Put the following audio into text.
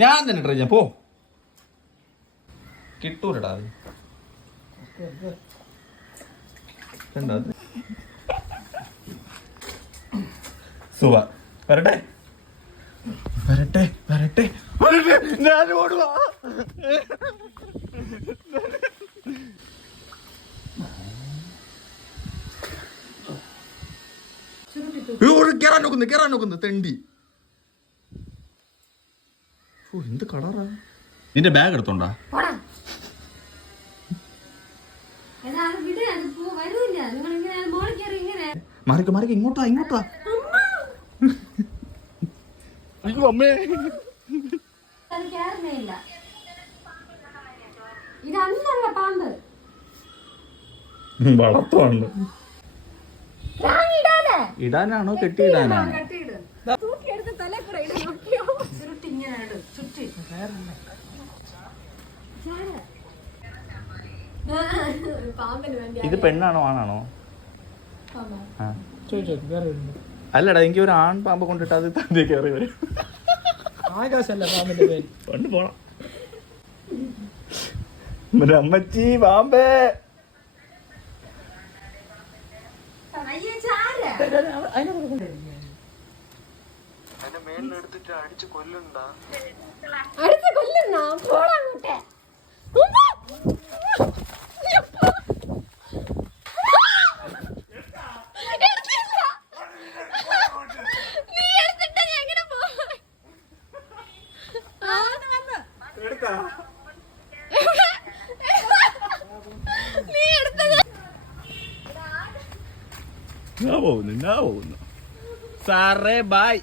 ഞാൻ തന്നെ ട്രൈ ചെയ്യാം. പോ, കിട്ടൂലടാ അത്. സുഖ വരട്ടെ വരട്ടെ വരട്ടെ വരട്ടെ, ഞാൻ ഓടുവാ. കേറാൻ നോക്കുന്നു തെണ്ടി. എന്ത് കളറാ. നിന്റെ ബാഗ് എടുത്തോണ്ടാ? മാറിക്കോ മാറിക്കോ, ഇങ്ങോട്ടാ ഇങ്ങോട്ടാ. അമ്മേ വളർത്തുവാണ്. ഇടാനാണോ കെട്ടിയിടാനാണോ? ഇത് പെണ്ണാണോ ആണാണോ? അല്ലടാ, എനിക്ക് ഒരു ആൺ പാമ്പ് കൊണ്ടിട്ട് അത് തന്റെ കയറി വരും. ആകാശല്ല പാമ്പിന്റെ പേര്. കൊണ്ട് പോണം. അമ്മച്ചി പാമ്പേ. അടിച്ചു കൊല്ലുണ്ടാ? ഞാൻ പോകുന്നു സാറേ, ബായ്.